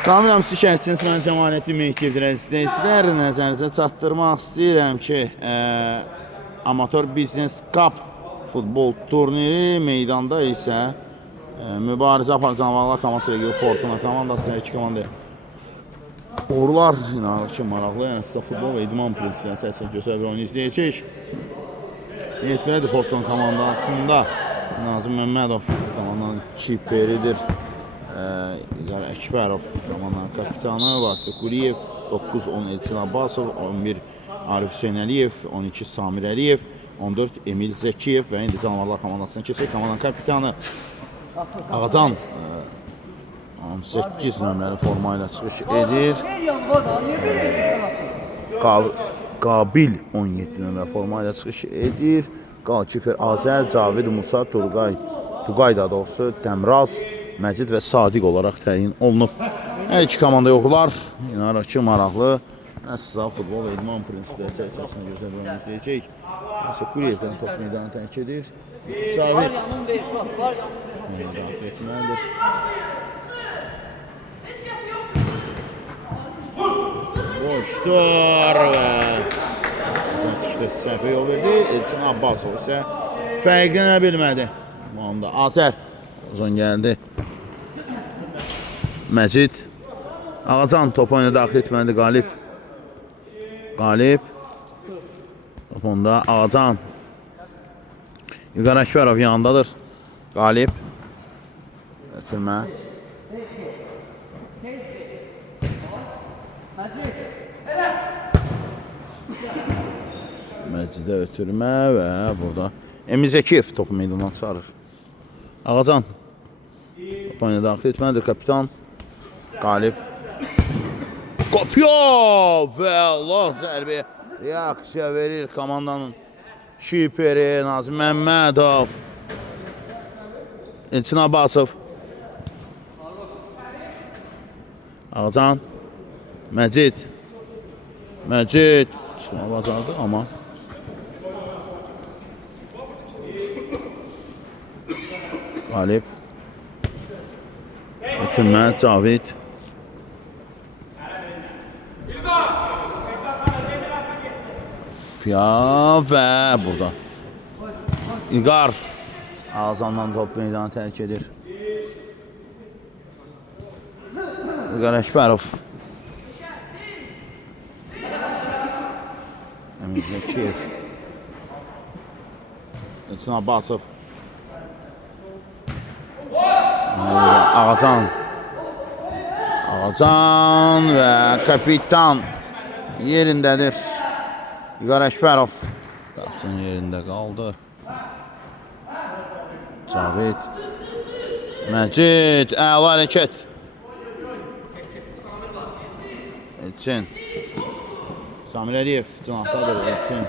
Samirəm, siz şəhərsiniz, mən Cəmaləddin Mehdiyev izləyicilər. Nəzərinizə çatdırmaq istəyirəm ki, Amatör Biznes Cup futbol turniri meydanda isə mübarizə aparacaq Ağlar Komandası Region Fortuna komandası, iki komanda uğurlar. İnanırıq ki, maraqlı, yəni sizə futbol və idman prinsipləri əsasında gözəl bir oyun izləyəcək. Yetməlidir Fortuna komandasında Nazım Məmmədov komandanın kiperidir. İlqar Əkbərov komandanın kapitanı, Vasif Quliyev, 9-10 Elçin Abbasov, 11 Arif Hüseyin Əliyev, 12 Samir Əliyev, 14 Emil Zəkiyev və indi Canavarlar komandasının keçək komandanın kapitanı Ağacan 18 nömrəli forma ilə çıxış edir. Qabil 17 nömrəli forma ilə çıxış edir. Qalkifer Azər, Cavid Musa, Tuqay da doğrusu, Dəmraz, Məcid və Sadiq olaraq təyin olunub. Hər iki komanda yoxlar. İnanırıq ki, maraqlı. Sizə futbol və idman prinsipləri çərçivəsində gözəl bir oyun izləyəcək. Vasif Quliyevdən top meydanı tərk edir. Cavid daxil etməlidir. Boşdur və çıxdı, səhvə yol verdi. Elçin Abbasov isə fərqlənə bilmədi. Bu anda Azər uzun gəldi. Məcid Ağacan top oyuna daxil etməlidir. Qalib top onda Ağacan. İlqar Əkbərov yanındadır. Qalib ötürmə. Məcidə ötürmə və burada Emil Zəkiyev topu meydandan çıxarır. Ağacan top oyuna daxil etməlidir. Kapitan Qalib Kopyov və Allah zərbəyə reaksiya verir komandanın kiperi Nazım Məmmədov. Elçin Abbasov, Ağacan, Məcid çıxma bacardı amma Qalib ötürmə, Cavid və burada İlqar Ağzandan top meydanı tərk edir. İlqar Əkbərov, Emil Zəkiyev, Elçin Abbasov, Ağacan və kapitan yerindədir. İlqar Əkbərov qapısının yerində qaldı. Cavid, Məcid, əla hərəkət. Elçin, Samir Əliyev cinahdadır. Elçin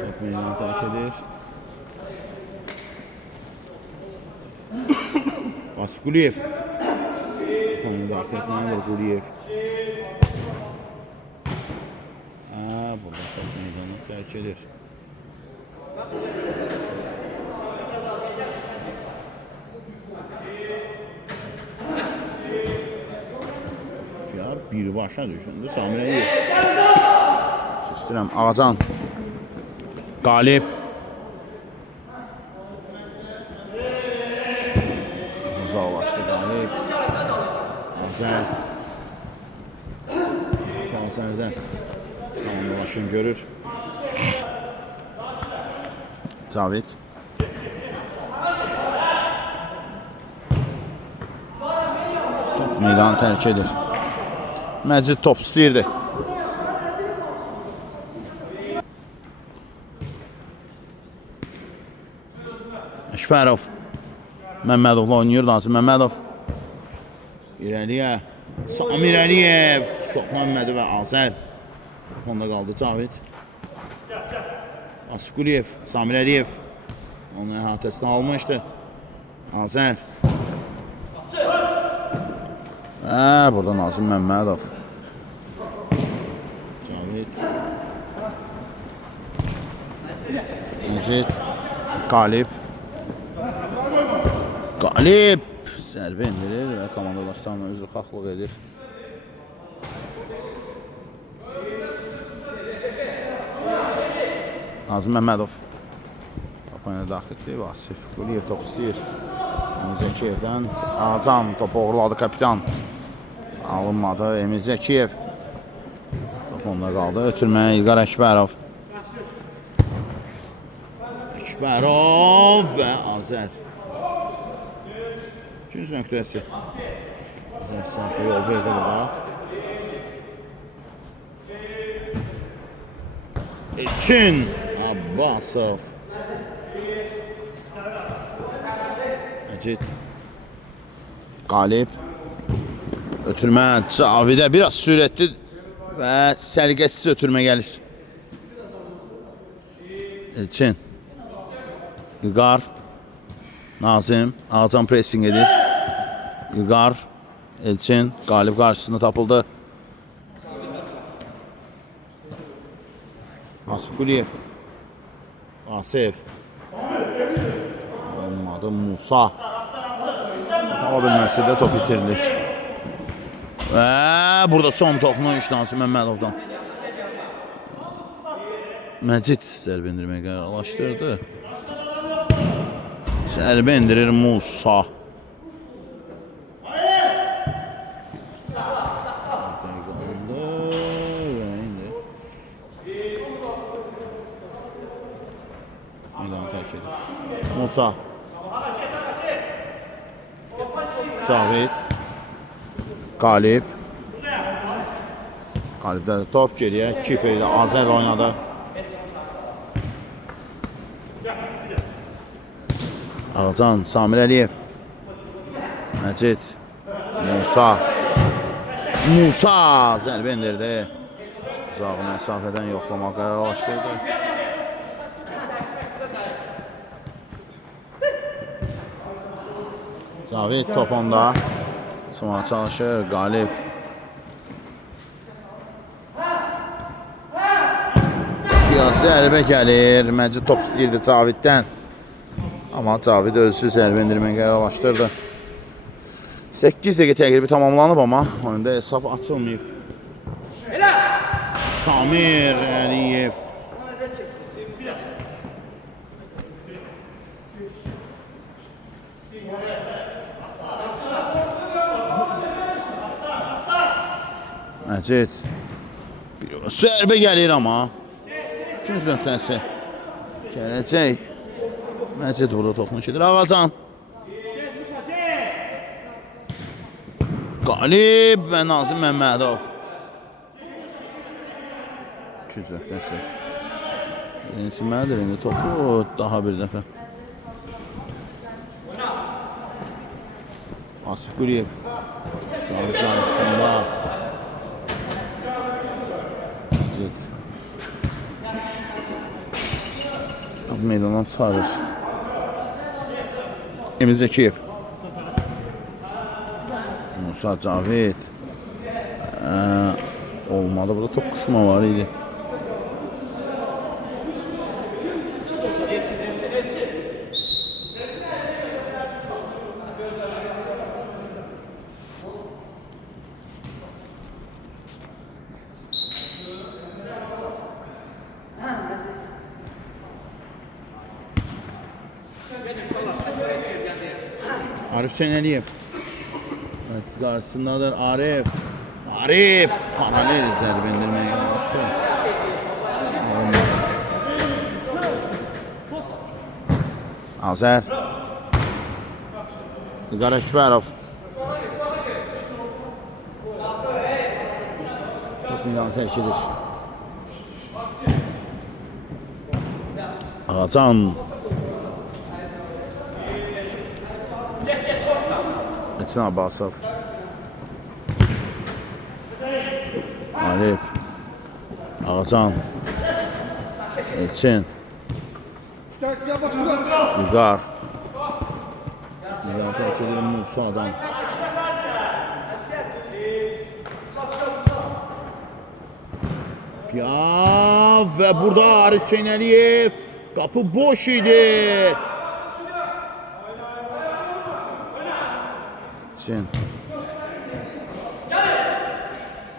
top meydanı tərk edir. Vasif Quliyev onu daxil etməlidir. Quliyev burada top meydanı tərk edir. Birbaşa düşündü Samir Əliyev. İstəyirəm Ağacan, Qalib uzaqlaşdı. Qalib Azərdən komandalaşın görür. Cavid top meydanı tərk edir. Məcid top istəyirdi. Əkbərov Məmmədovla oynayır. Nazım Məmmədov irəliyə Samir Əliyev, Məmmədi və Azər onda qaldı. Cavid, Vasif Quliyev, Samir Əliyev onun əhatəsini almışdı. Azər burada Nazım Məmmədov, Cavid, Məcid, Qalib zərbə endirir və komandalaşlarına üzr xahlıq edir. Nazım Məmmədov top oyuna daxildir. Vasif Quliyev top istəyir. Emil Zəkiyevdən Ağcan topu uğurladı kapitan. Alınmadı Emil Zəkiyev. Top onda qaldı. Ötürməyə İlqar Əkbərov. Əkbərov və Azər. 200 nöqtəsi. Azər səhvə yol verdi burada. Elçin Abbasov. Məcid. Qalib. Ötürmə Cavidə biraz sürətli və səliqəsiz ötürmə gəlir. Elçin. İlqar. Nazim. Ağcan pressing edir. İlqar. Elçin. Qalib qarşısında tapıldı. Vasif Quliyev. Vasif. Olmadı Musa. Hava bilməsi də top itirilir. Və burada son toxunu Nazım Məmmədovdan. Məcid zərbə indirməyə qərarlaşdırdı. Zərbə indirir Musa. Musa. Cavid. Qalib. Qalibdə top geriyə. Kiper ilə Azər oynadı. Ağcan, Samir Əliyev. Məcid. Musa. Musa zərbə indirdi. Uzaq məsafədən yoxlamaq qərarlaşdırdı. Cavid top onda. Sonra çalışır. Qalib. Biraz zərbə gəlir. Məcid top istəyirdi Caviddən. Amma Cavid özü zərbə indirməyə qərarlaşdırdı. 8 dəqiqə təqribi tamamlanıb, amma oyunda hesab açılmayıb. Samir Əliyev. Məcid. Zərbə gəlir amma. 200 nöqtəsi. Gələcək. Məcid burada toxunuş edir. Ağacan. Qalib və Nazım Məmmədov. 200 nöqtəsi. Yenilməlidir indi topu daha bir dəfə. Vasif Quliyev. Caviz qarşısında. Məcid. Meydandan çıxarır. Emil Zəkiyev. Musa Cavid. Olmadı. Burada toqquşma var idi. Arif Şenəliyev. Evet, qarşısındadır Arif. Arif paralel zərbə indirməyə başladı. Azər. İlqar Əkbərov. Top meydanı tərk edir. Ağacan. Elçin Abbasov. Arif. Ağacan. Elçin. İlqar. Meydanı tərk edir Musa'dan. Ya və burada Arif Şenəliyev. Qapı boş idi. Sen.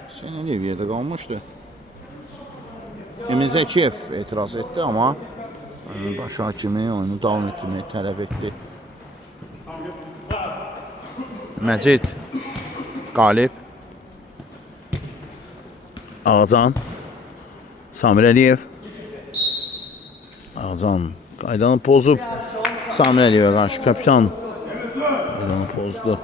Sen Liviyədə qalmışdı. Emin Zəkiyev etiraz etdi, amma baş hakimi oyunu davam etdirməyi tələb etdi. Məcid Qalib Ağacan Samir Əliyev Ağacan qaydanı pozub Samir Əliyevə qarşı kapitan qaydanı pozdu.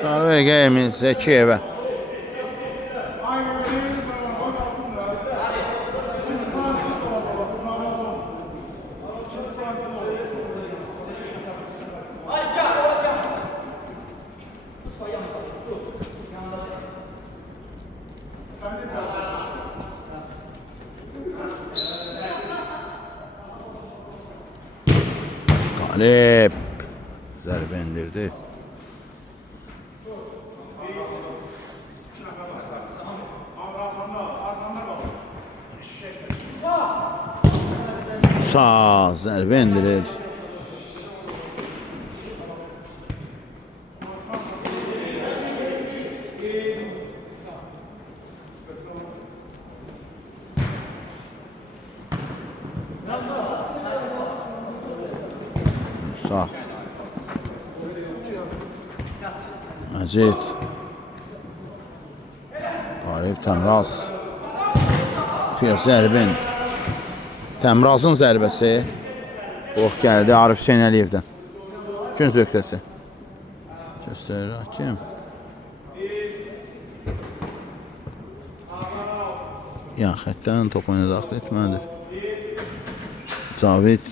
Sarı vergə Emin Zəkiyevə. Qalib zərbə indirdi. Sağ zərbə indirir. Sağ. Məcid. Qalib Təmraz. Piyas zərbin. Təmrazın zərbəsi. Oh gəldi Arif Hüseyn Əliyevdən. Gün zöqtəsi. Göstərir hakim. Yan xəttdən top oyuna daxil etməlidir. Cavid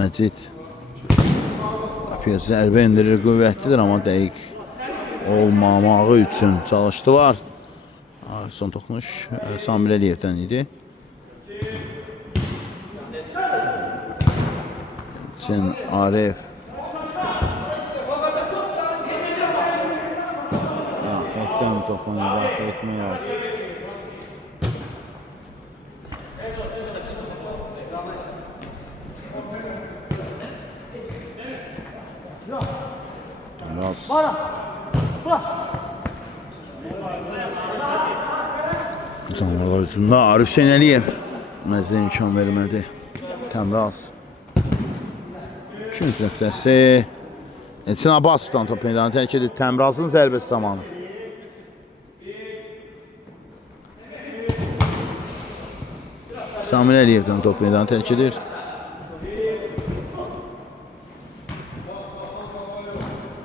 Məcid. Piyas zərbə indirir, qüvvətlidir, amma dəqiq olmamağı üçün çalışdılar. Son toxunuş Samir Əliyevdən idi. Sen Arif. Ya xətdən topunu daxil etmək lazım. Təmraz. Canlılar üzümdə Arif Hüseyn Əliyev məzdə imkan vermədi. Təmraz. Üçün zöqtəsi Elçin Abbasovdan top meydanı tərk edir. Təmrazın zərbəsi zamanı. Samir Əliyevdən top meydanı tərk edir.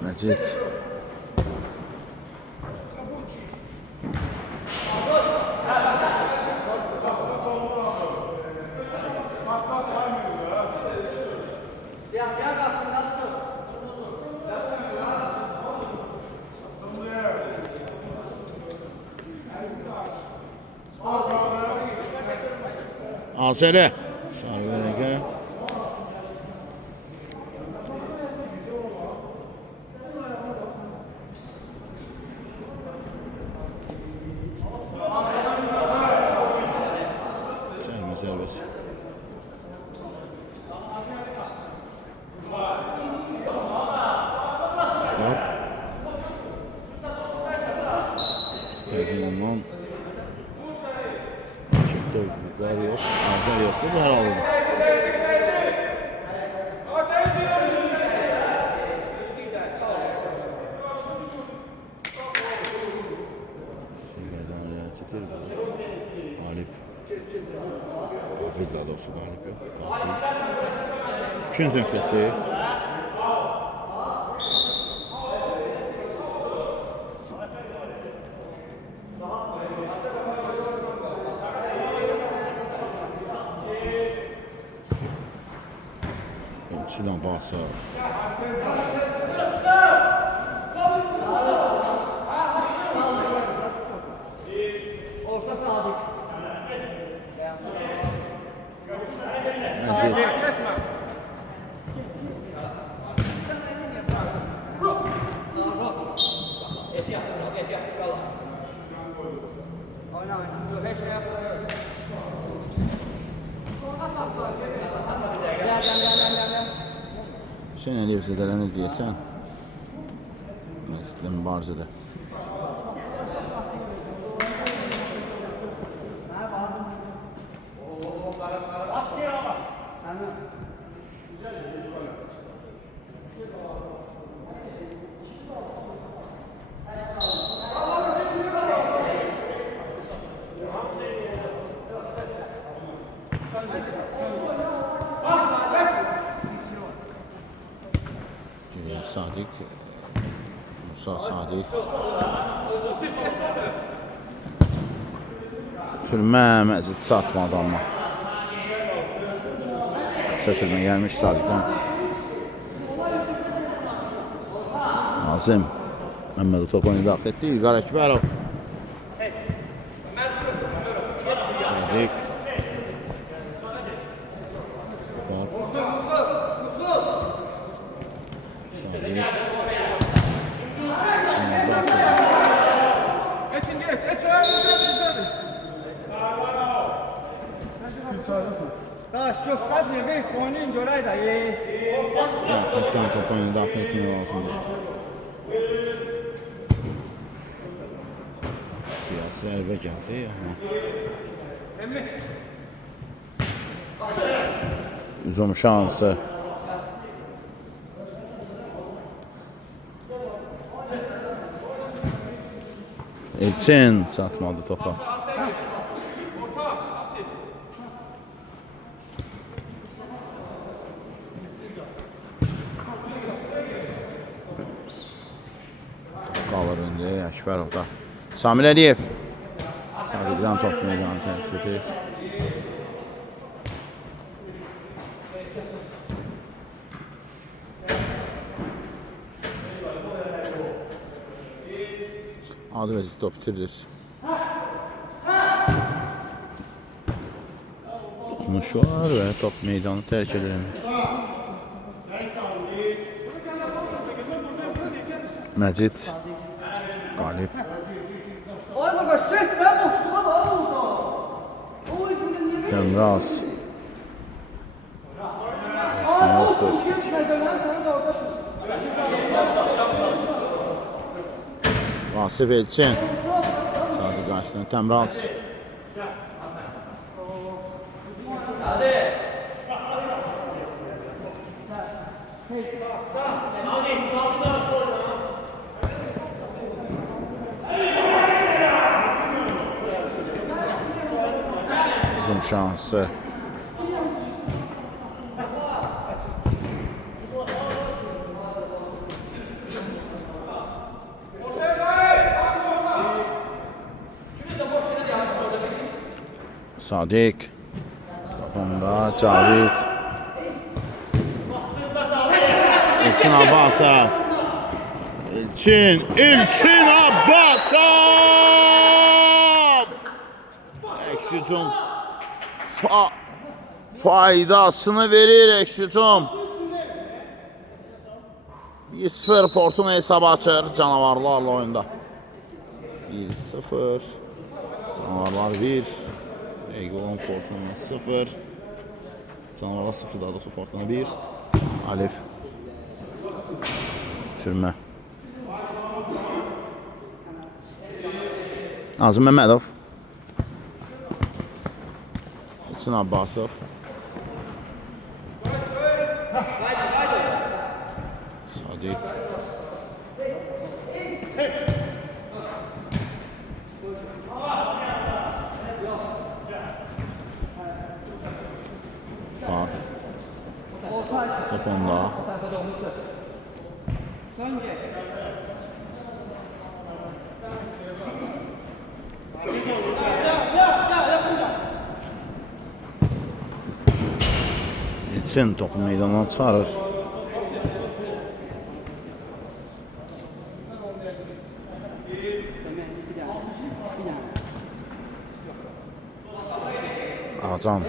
Məcid. Azərə sarı verəqə. Cərmə zərbəsi. Ondan var yok. Azər yoxdur bu hər halda. Şeylərdən hərəkət edir. Qalib. Qalib daha doğrusu qalib yox. Qalib. Üçün zöqtəsi. Elçin Abbasov. Orta sadık. Hüseyin Əliyev zədələnir deyəsən. Məsələn, mübarizədə. Sadiq, Musa Sadiq. Sürmə Məcid çatmadı amma. Sürmə gəlmiş Sadiqdən. Nazım Məmmədov top oyunu daxil etdi. İlqar Əkbərov. Sadiq. Daş göstermiyor, ver oynayın görey de ye. Xətdən top oyunu daxil etmək lazımdır. Biraz zərbə gəldi amma. Üzüm şansı. Elçin çatmadı topa. Qalır indi Əkbərovda. Samir Əliyev. Sadiqdən top meydanı tərk edir. Adil Əziz top bitirir. Tutmuş var və top meydanı tərk edir. Məcid Qalib. Oyna kaç çek ben boşluğa var orada. Təmraz. Olsun geçmeden sen de orada şu. Vasif Elçin. Sadiq qarşısında Təmraz. Uzun şansı. Sadiq. Onda Cavid. Elçin Abbasov. Elçin Abbasov. Eksicum faydasını verir Eksicum. 1-0 Fortuna hesabı açır canavarlarla oyunda. 1-0 Canavarlar 1 Egon Fortuna 0 Canavarlar 0 daha doğrusu Fortuna 1 Alif Sürmə Nazım Məmmədov Elçin Abbasov Sadiq Var Top onda Elçin topu meydandan çıxarır. Acan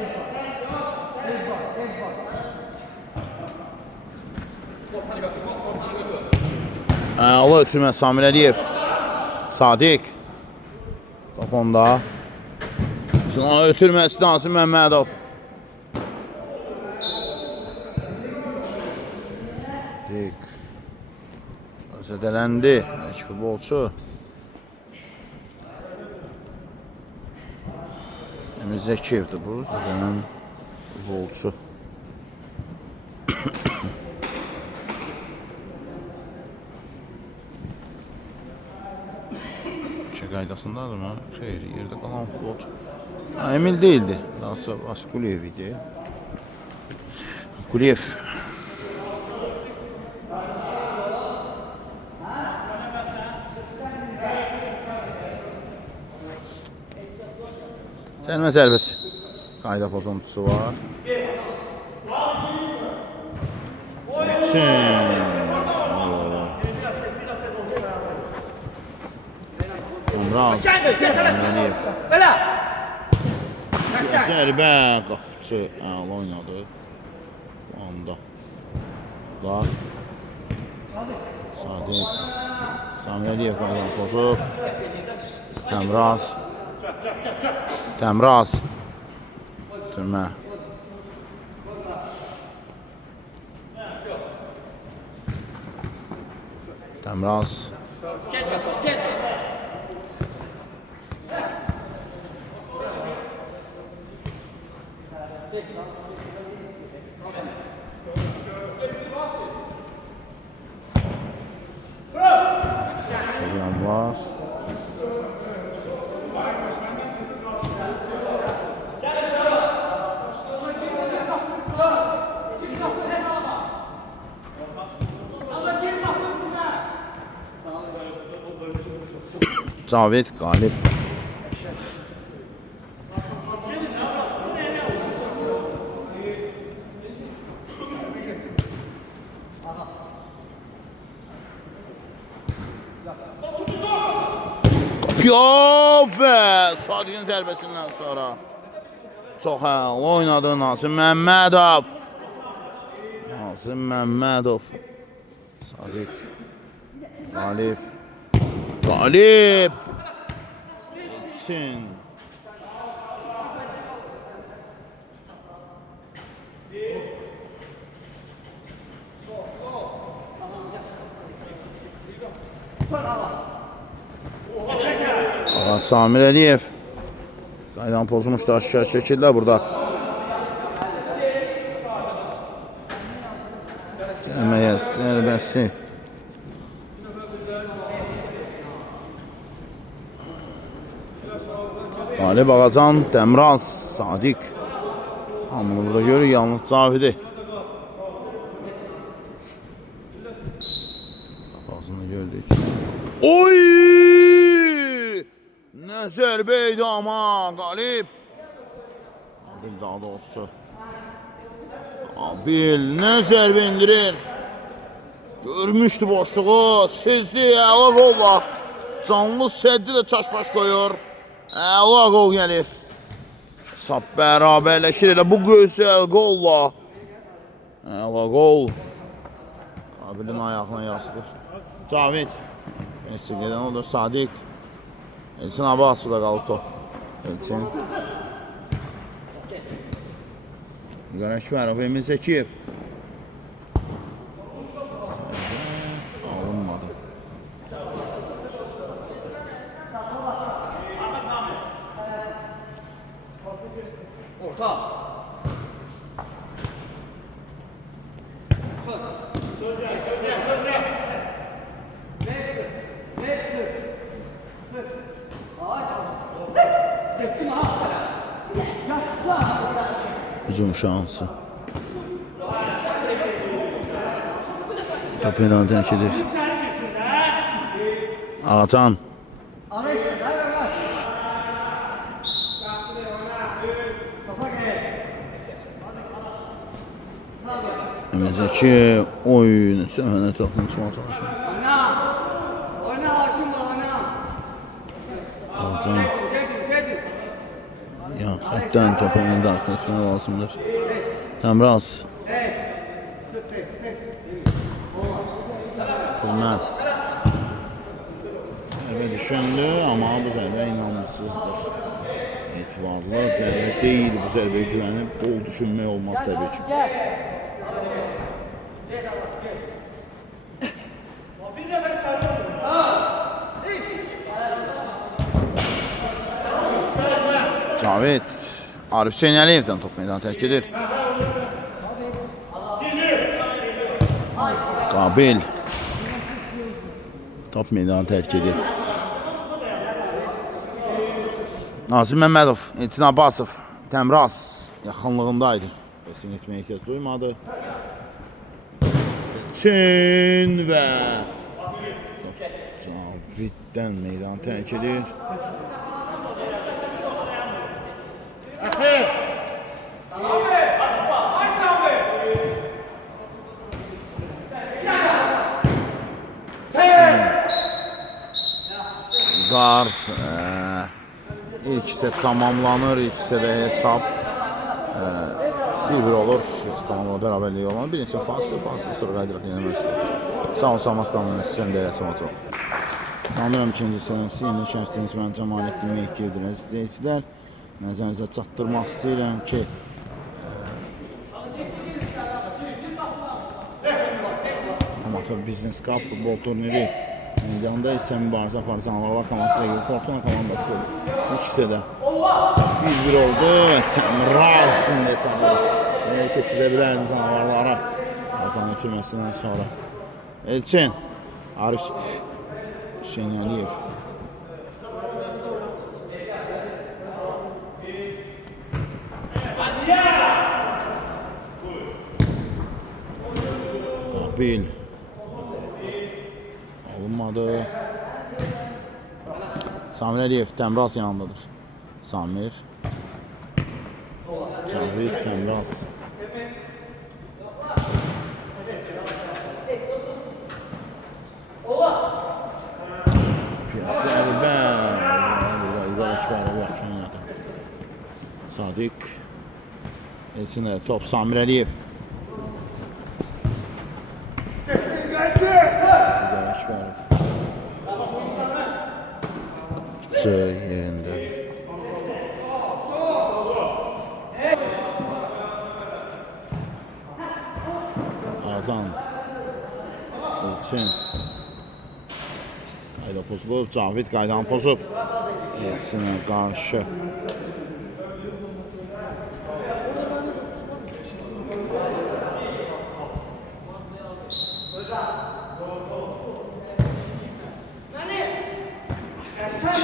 Əla ötürmə Samir Əliyev Sadiq Top onda Sınav ötürməsi Nazım Məmmədov Sadiq. Zədələndi iki futbolçu. Emil Zəkiyevdir bu, zədələn futbolçu. Qaydasındadır mı? Xeyr, yerdə qalan futbolçu. Emil değildi. Daha sonra Vaskuliyev idi. Kuliyev. Çelme zərbəsi. Qayda pozuntusu var. Emrah. Belə. Zərbə qapıcı əla oynadı. Bu anda. Var. Sadiq. Sami Əliyev qaydan pozub. Təmraz. Təmraz. Türmə. Təmraz. Şuryan var. Cavit Galip. Ve Sadiqin zərbəsindən sonra çox əla oynadı Nasim Məmmədov. Nasim Məmmədov. Sadiq. Galip. Galip. İçin. Samir Əliyev qaydan pozmuşdu aşkar şəkildə burada. Cəlməyə zərbəsi. Qalib Ağacan, Dəmraz, Sadiq. Hamını burada görür, yalnız Cavidi. Ağzını gördük. Oy! Nə zərbə idi ama Qalib. Qabil daha doğrusu. Qabil nə zərbə indirir. Görmüşdü boşluğu. Sezdi əla qolla. Canlı səddi də çaş-baş qoyur. Əla qol gəlir. Hesab bərabərləşir elə bu gözəl qolla. Əla qol. Qabilin ayağına yansıdır. Cavid. Neyse gedən odur Sadiq. Elçin Abbasov da qalıb top. Elçin. Qarəşvərov, Emil Zəkiyev. Alınmadı. Orta. Hücum şansı. Top penaltı edir. Ağacan. Emezeki oyun söhne topunu tutmaya çalışır. Oyna hakim oyna. Ağacan. Ya xətdən topunu daxil etmək lazımdır. Təmraz. Hürmət. Zərbə düşündü, amma bu zərbə inanılsızdır. Etibarlı zərbə deyil, bu zərbəyə güvənib gol düşünmək olmaz təbii ki. Cavid Arif Hüseyn Əliyevdən top meydanı tərk edir. Qabil top meydanı tərk edir. Nazim Məmmədov, Elçin Abbasov, Təmraz yaxınlığındaydı. Qəsd etməyə ehtiyac duymadı. Elçin və Caviddən meydanı tərk edir. Qar ilk set tamamlanır, ilk set hesab 1-1 olur, tamamla bərabərlik olan bir neçə fasıl sonra qayıdıraq yenilmək istiyor. Sağ ol, Samat qanunun sistem deyəsi maçı. Sanırım ikinci sənəsi yeni şərsiniz mən Cəmaləddin Mehdiyev izləyicilər. Nəzərinizə çatdırmaq istəyirəm ki, Amatör Biznes Cup futbol turniri meydanda isə mübarizə aparıcı Canavarlar komandası ilə Fortuna komandası oldu. İkisi də 1-1 oldu və Təmraz indi hesabı keçilə bilərdi Canavarlara qazan ötürməsindən sonra. Elçin Arif Hüseyn Əliyev Qabil olmadı. Samir Əliyev Təmraz yanındadır. Samir Cavid Təmraz Piyası Əlbər burada Əkbərov yaxşı oynadı. Sadiq Elçin top Samir Əliyev yerində. Azan Elçin qayda pozulub, Cavid qaydanı pozub Elçinə qarşı.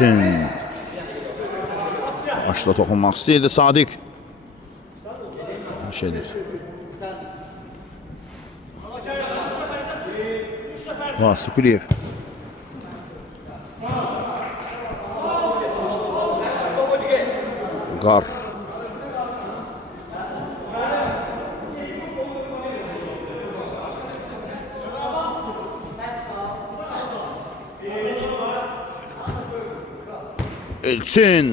Elçin başla toxunmaq istəyirdi Sadiq. Şeydir. Vasif Quliyev. Qar. Elçin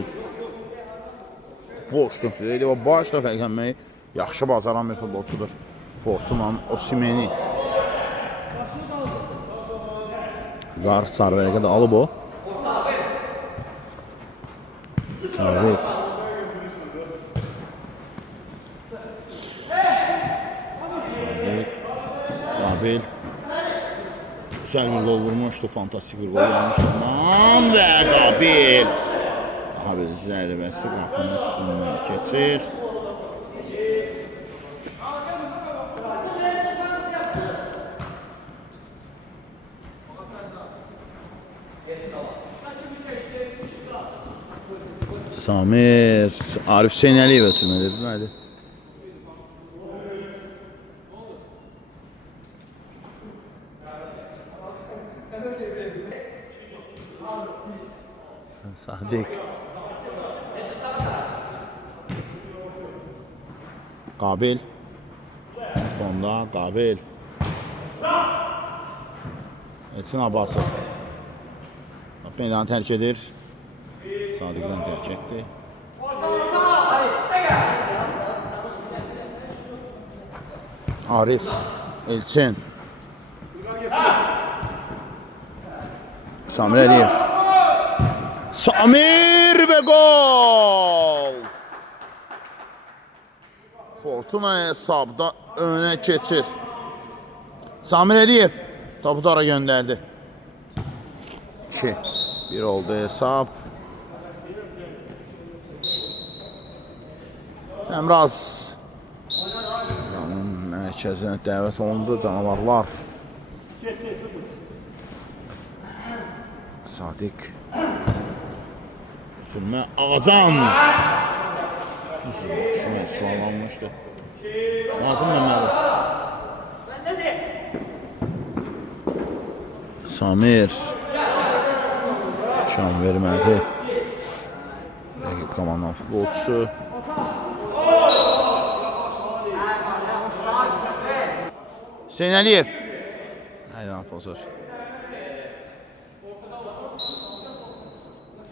boş nöqtədə və baş nöqtədə yaxşı bacaran bir futbolçudur. Fortuna'nın Osimeni. Qar sarı vərəqə də alıb o. Evet. Sadiq. Qabil. Güzel bir gol vurmuştu. Fantastik bir gol yapmıştı. Aman ve Qabil. Qabil zərbəsi qapının üstündən keçir. Samir Arif Hüseyn Əliyev ötürmədi, bilmədi. Sadiq. Qabil. Onda Qabil. Elçin Abbasov. Meydanı tərk edir. Sadiqdən tərk etdi. Arif, Elçin. Samir Əliyev. Samir ve gol! Fortuna hesabda öne keçir. Samir Əliyev topu dara gönderdi. 2. 1 oldu hesab. Təmraz mərkəzinə dəvət olundu canavarlar. Sadiq Sürmə Ağacan şuna ispanlanmışdı. Nazım Məmmədov Samir Can vermədi. Rəqib komandanın futbolçusu Hüseyin Əliyev Aydan pozur.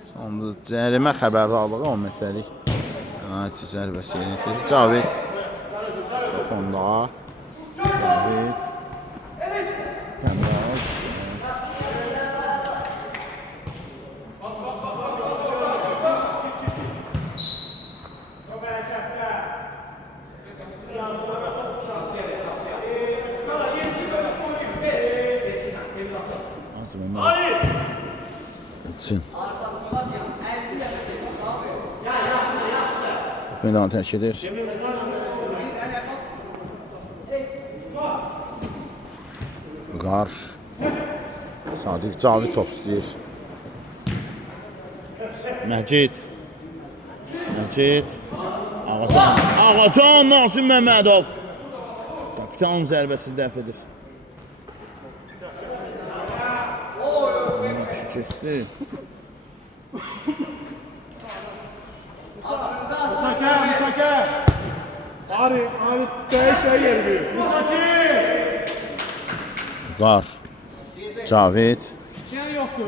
Sonunda cərimə xəbərdarlığı 10 metrlik penalti zərbəsi yerinə yetirir. Cavid Toxonda Cavid Təmraz Elçin Meydanı tərk edir. Qar Sadiq Cavid top istəyir. Məcid Ağacan Nazim Məmmədov kapitanın zərbəsi dəf edir. Keçdi. Musake! Arif değişler yeri. Musake! Qar Cavid Sen yoktu.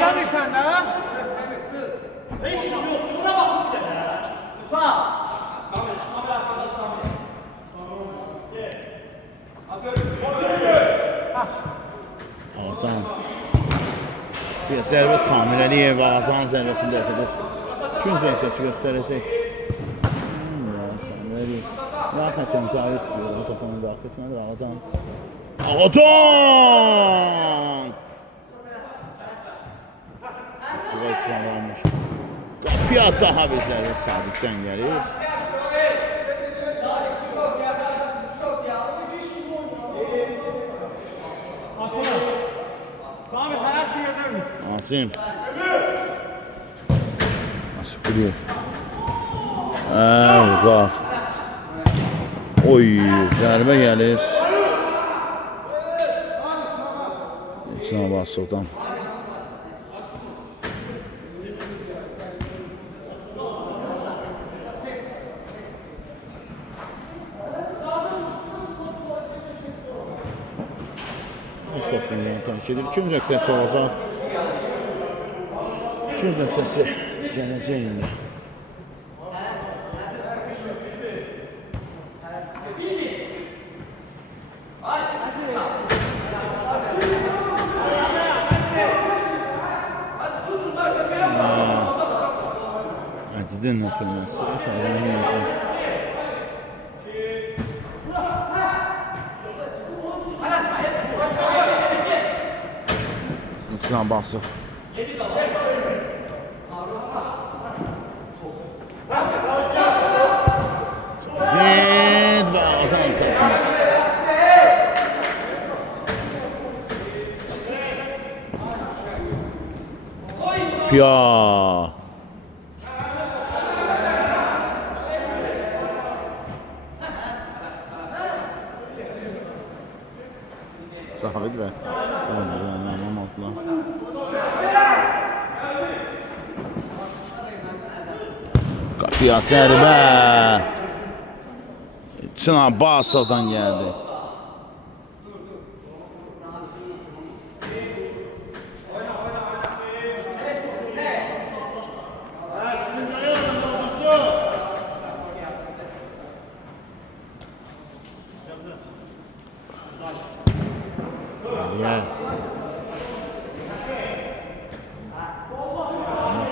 Tamam sen de. Hiç yoktu. Buna bak bir de. Musa. Ağacan bir zərbə Samir Əliyev Ağacan zərbəsini dəf edir. 2-cü nöqtəsi göstərəcək. Samir Əliyev rahatən Cavid diyor. Topunu daxil etmədir Ağacan. Üstüvə ispanlanmış. Qapıya daha bir zərbə Sadiqdən gəlir. Nazim Nasip biliyor. Qar Oy zərbə gəlir. İçin Abbasovdan. Top meydanı tərk edir. 2-cü nöqtəsi olacaq. 2-cü nöqtəsi gələcək indi. Məcidin ötürməsi. İçin Abbasov. Ve Ağacan çəkmiş. Piya. Cavid və Məmmədov. Qapıya zərbə İçin Abbasovdan gəldi.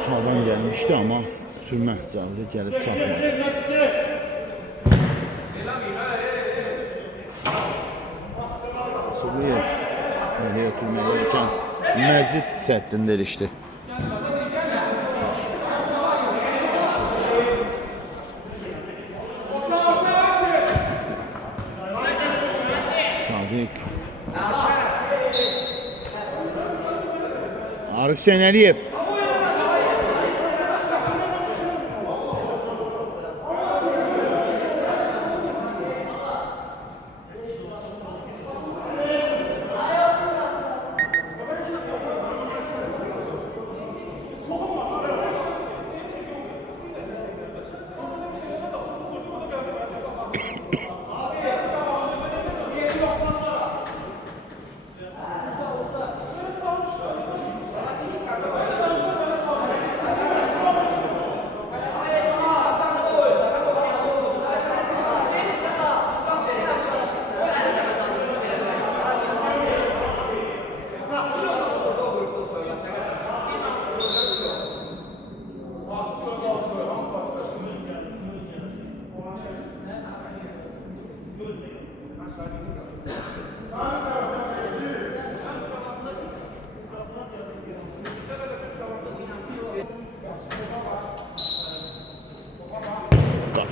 Sağdan gelmişti ama sürmə cəvizə gəlib çatmadı. Sıvıyev Nereye oturmayarkən Məcid səddində erişdi. Sadiq. Arif Şenəliyev.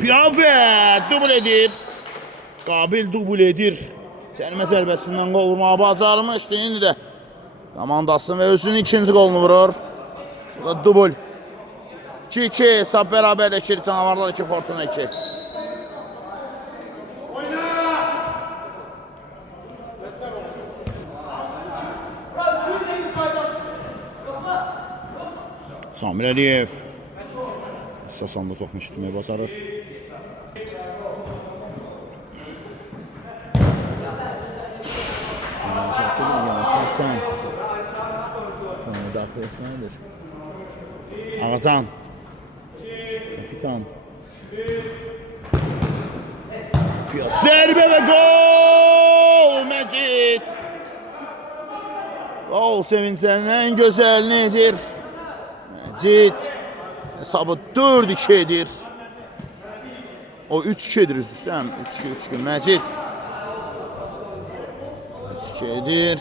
Piyafet dubl edir. Qabil dubl edir. Cərimə zərbəsindən qol vurmağı bacarmışdı. İndi də komandasının və özünün ikinci qolunu vurur. Bu da dubl. 2-2 hesab bərabərləşir. Canavarlar 2, Fortuna 2. Samir Əliyev əsasanda toxunu tutmayı bacarır. Kaptan daxil etməlidir. Ağacan kapitan zərbə və gol Məcid. Gol sevinclərinin ən gözəlini edir Məcid. Hesabı 4-2 edir. O 3-2 edir üstüsəm. 3-2 Məcid 3-2 edir.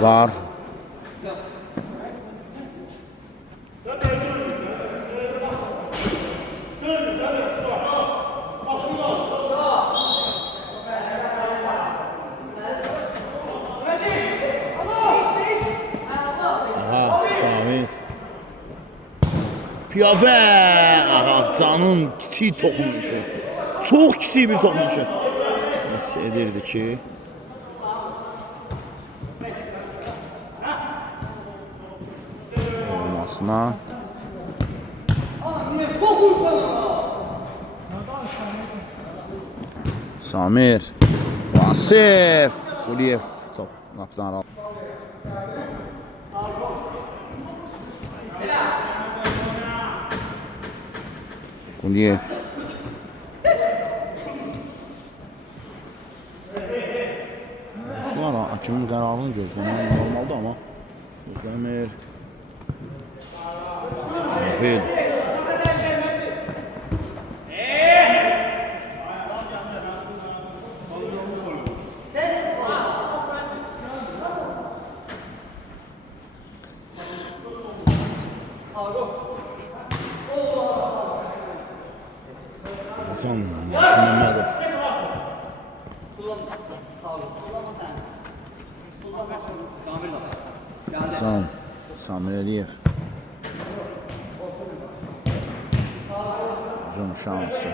Var. Piyafə Ağacanın kiçik toxunuşu. Çox kiçik bir toxunuşu. Hiss edirdi ki olmasına Samir Vasif Quliyev top qapıdan aldı. Quliyev sonra hakimin qərarını gözləmək normaldır amma gözləmir. Qabil Can Məhmədov Can Samir Əliyev uzun şansı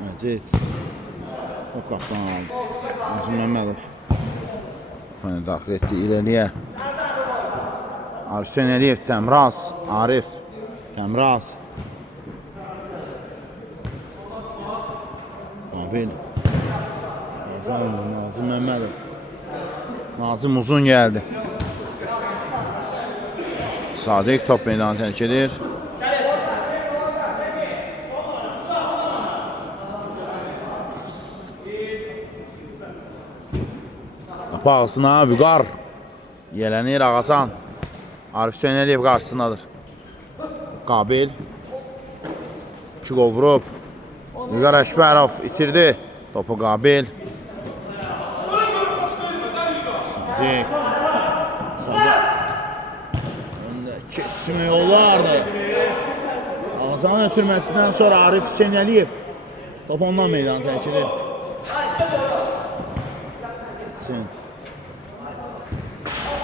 Məcid o qapdan aldı. Nazım Məmmədov daxil etdi irəliyə. Arif Şenəliyev, Təmraz, Arif, Təmraz. Qabil. Nazım Məmmədov. Nazım uzun geldi. Sadiq top meydanı terk edir. Qapı ağzına Vüqar. Yelənir Ağacan. Arif Sönəliyev qarşısındadır. Qabil. 2 gol vurub. Vüqar Əkbərov itirdi. Topu Qabil. Sadiq. Öndə keçmə yollardı. Ağacanın ötürməsindən sonra Arif Sönəliyev. Top ondan meydanı tərk edir.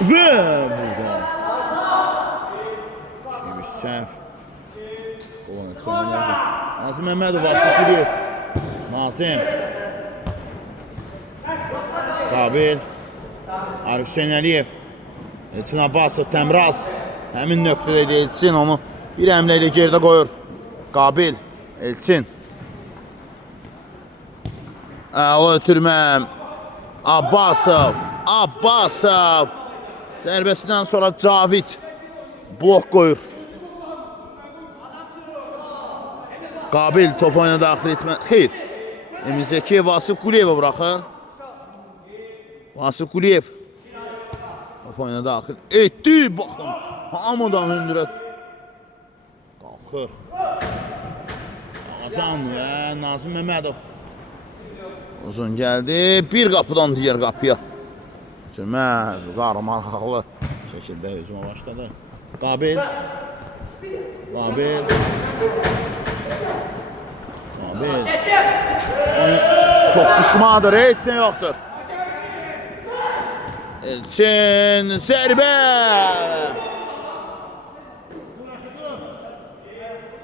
Ve burada bir səhv. Nazım Məmmədov Asıqlıyev. Nazim. Qabil. Arif Sönəliyev. Elçin Abbasov, Təmraz. Həmin nöqtədə Elçin onu bir əmlə ilə geridə qoyur. Qabil. Elçin. O ötürməm. Abbasov. Abbasov. Zərbəsindən sonra Cavid blok qoyur. Qabil top oyuna daxil etmə. Xeyr. Emizəki Vasif Quliyevə buraxır. Vasif Quliyev top oyuna daxil etdi. Baxın. Hamıdan hündürə qalxır. Ağacan və Nazım Məmmədov. Uzun gəldi. Bir qapıdan digər qapıya. Sürməz, qarmaraqlı şəkildə hücuma başladı. Qabil. Qabil. Qabil. Toqquşmadır, heç nə yoxdur. Elçin, zərbə.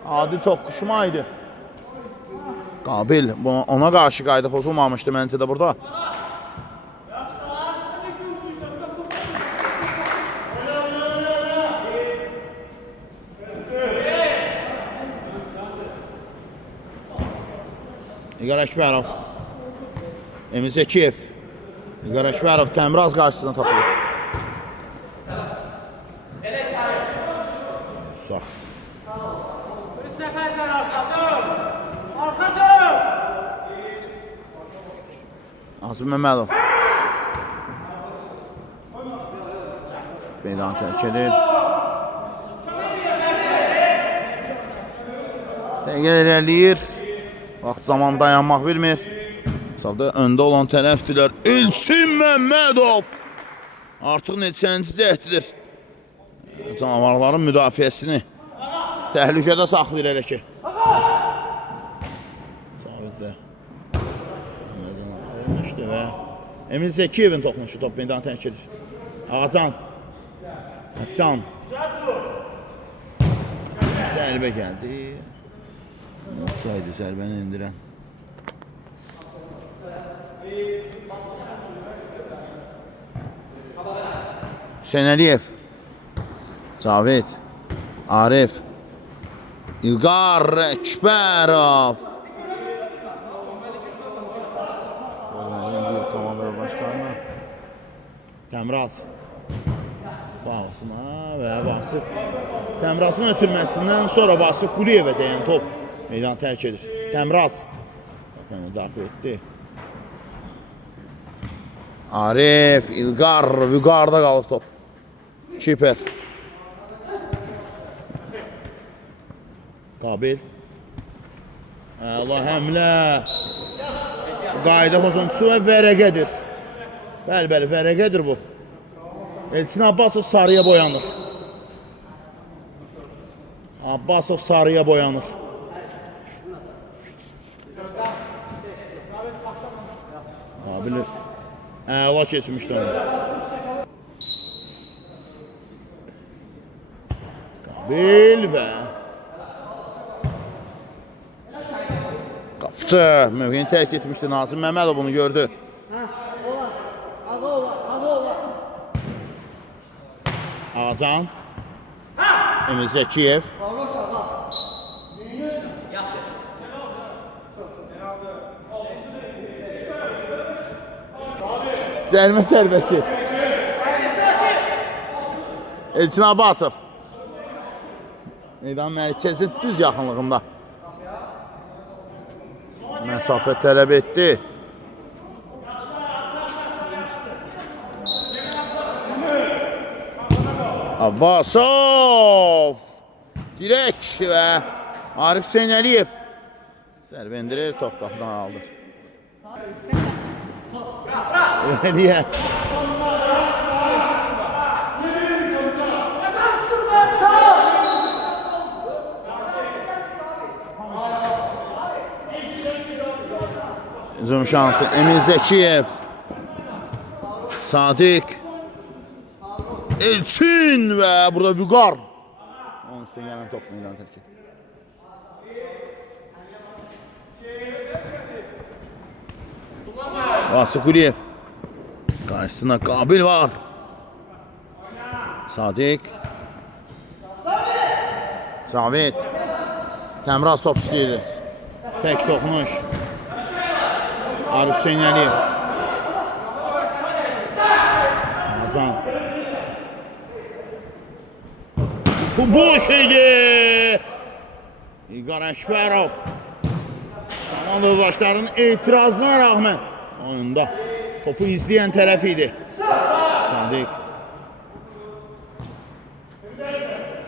Adi toqquşma idi. Qabil, ona qarşı qayda pozulmamışdı məncə də burada. İqar Əkbərov. Emil Zekiyev. İqar Əkbərov Təmraz qarşısına tapılır. Sağ. 3 nəfərlər arxadır. Arxadır. Nazım Məmmədov. Meydanı tərk edir. Dəqiqə irəliyir. Vaxt zaman dayanmaq bilmir. Hesabda öndə olan tərəfdirlər. Elçin Məmmədov. Artıq neçənci cəhdidir. Canavarların müdafiəsini təhlükədə saxlayır elə ki. Sabitdə. Alınmışdı və Emil Zekiyevin toxunuşu top meydanı tərk edir. Ağacan. Kapitan. Zərbə gəldi. Saydı zərbəni indirən. Şenəliyev. Cavid. Arif. İlqar Əkbərov. Bir komandaya başlarına. Təmraz. Bağısına və Vasif. Təmrazın ötürməsindən sonra Vasif Quliyevə dəyən top meydan tərk edir. Təmraz. Daxil etdi. Arif, İlqar, Vüqarda qalır top. Kiper. Qabil. Allah həmlə. Qayda pozuntusu və vərəqədir. Bəli, vərəqədir bu. Elçin Abbasov sarıya boyanır. Abbasov sarıya boyanır. Qabil əla keçmişdi onu. Qabil və qapıcı mövqeyini tərk etmişdi. Nazım Məmmədov bunu gördü. Ağacan. Emil Zekiyev. Cərimə sərbəsi. Elçin Abbasov. Meydan mərkəzi düz yaxınlığında. Məsafə tələb etdi. Abbasov. Dirək və Arif Hüseynəliyev. Zərbə endirir, top qapıdan aldır. Öyle. Zoom şansı Emil Zekiyev. Sadık. Elçin ve burada Vüqar. Onun üstüne gelen top meydan terk etti. Vasıquliyev. Karşısında Qabil var. Sadık. Savet. Təmraz top istəyir. Tək toxunuş. Arif Hüseynəliyev. Azan. Bu şeydir. İqar Əkbərov. Komandaşların etirazına rağmen oyunda topu izleyen tərəf idi. Sadık.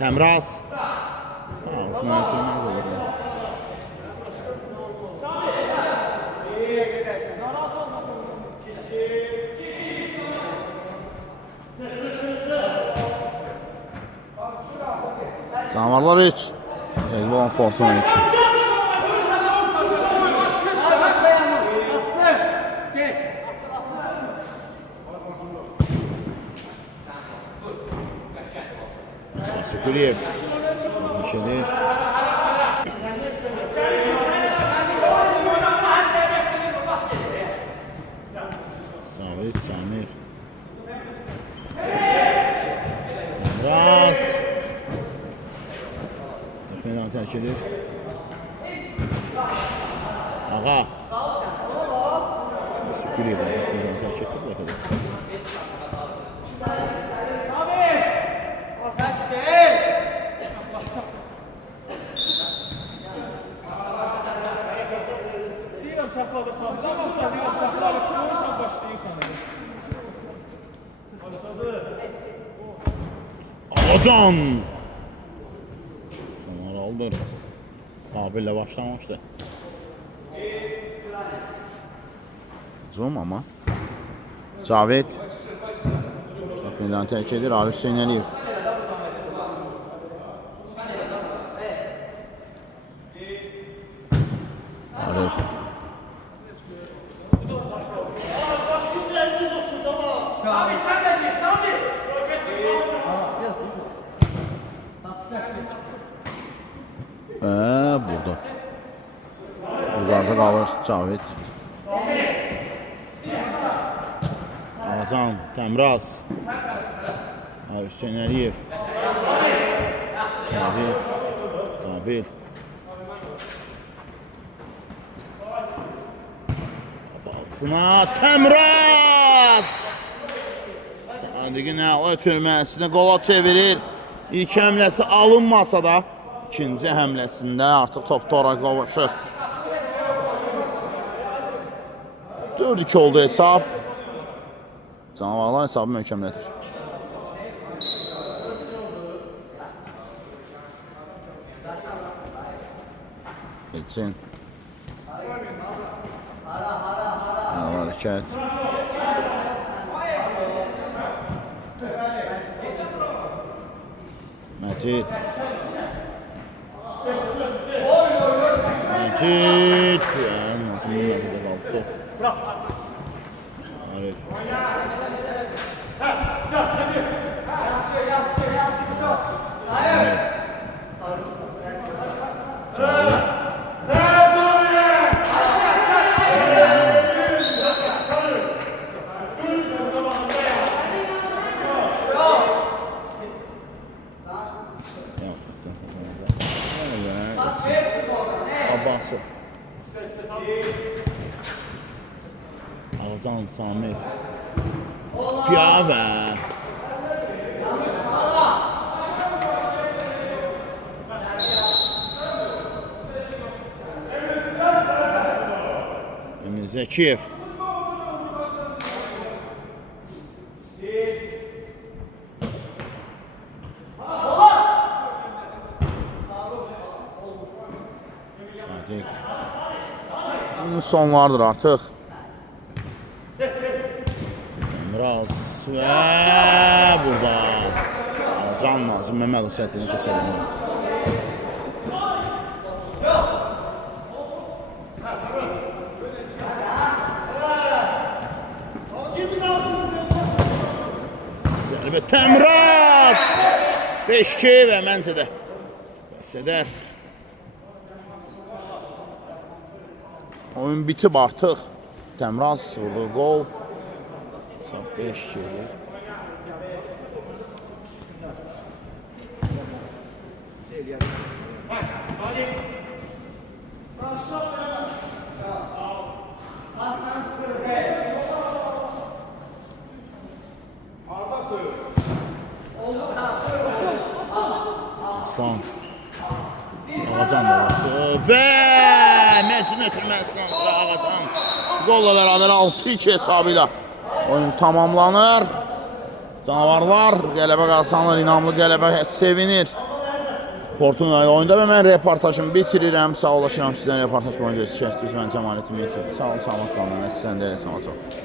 Təmraz. Ağzına ötürmək olur. Canavarlar 3. Eqbalın Fortuna 2. Vasıquliyev. Şedir. Savet, Samir. Ras. Meydan terk edir. Ağa. Vasıquliyev. Meydan terk etti. Bakalım. Saxla da saxla. Deyirəm saxla. Kurursan başlayırsan. Alacan. Onlar aldır. Qabillə başlamışdı. Zoom ama. Cavit. Meydan terk edir. Arif Hüseynəliyev. Arif. Burada. Yukarıda kalır Cavit. Azan, Təmraz. Arif Hüseynəliyev. Cavit. Qabil. Balsına Təmraz. Sadıqın əla ötürməsini qola çevirir. İlk həmləsi alınmasa da İkinci həmləsində artıq top tora qovuşur. 4-2 oldu hesab. Canavarlar hesabı möhkəmlədir. Elçin. Hərəkət. Məcid. Mecid. Nasıl Mecid kalktı? Arif. Alcan Samir. Piyavə. Emil Zəkiyev. Sadiq. Bunun sonlardır artıq. Emraz və burada Can Nazım Məmmədov səhvini kəsəlim. Zərbə Təmraz 5-2 və məncədə Sədər. Oyun bitib artıq. Təmraz vurdu gol. 5-2. Aslan. Ağacan da var. Və məcnun ötürməsindən sonra Ağacan golla beraber 6-2 hesabıyla oyun tamamlanır. Canavarlar qələbə qazanır, inamlı qələbə sevinir. Fortuna ilə oyunda və mən reportajımı bitirirəm. Sağ olaşıram sizdən reportaj boyunca. Mən Cəmalətin Meyki. Sağ olun, salamat qalın. Sizdən də elə sağ olun.